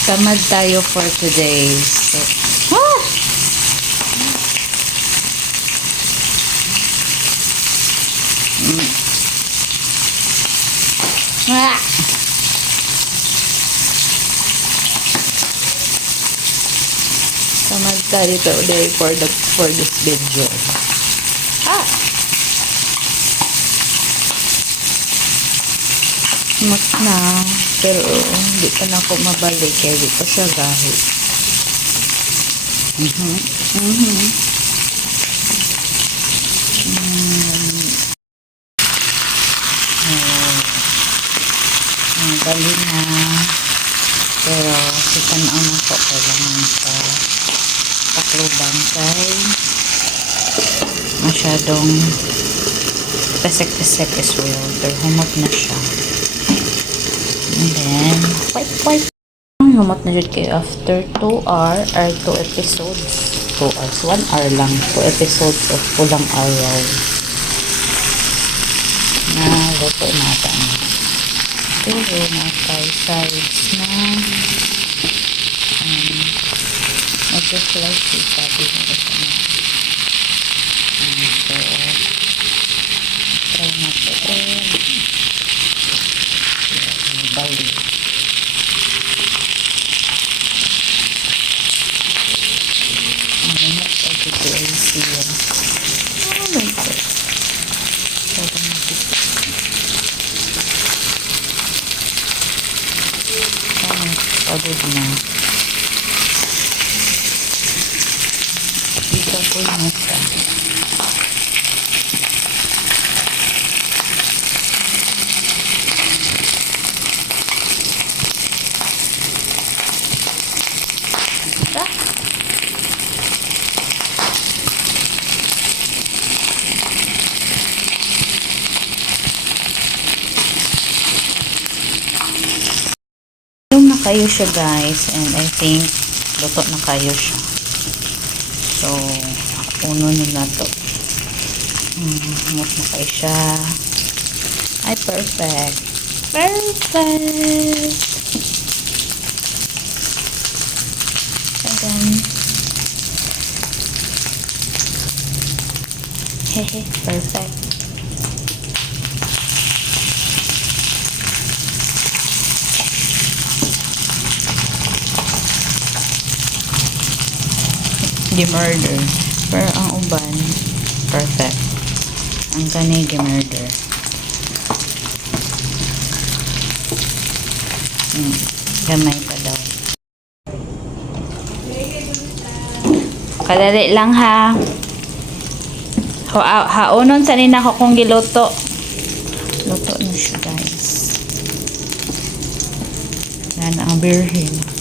Tamad tayo for today. So, Ah! Tamad tayo today for this video. Mat na, pero hindi pa na ako mabalik kaya di pa siya gahit. Ang dali na, pero sitanaan ako kailangan sa takloban kay masyadong pesek-pesek is well, pero humot na siya. And then, wipe. Humot na siya kayo after 2 hours or 2 episodes. 2 hours, 1 hour lang. 2 episodes of pulang araw. Na, luto natin. Pero, natay sides na. Mag-flash yung sabi na ito na. So, try natin. Balik. Pagod na. Dito po yung masa. Kayo siya guys, and I think luto na kayo siya. So uno nyo na to. Humot na kayo siya. Ay, perfect. And then hehe, perfect. Murder, pero ang uban perfect. Ang kani murder. Gamay pa daw. Kadali lang ha. Haonon sa nina ko kung giluto. Luto na siya guys. Yan ang birhin.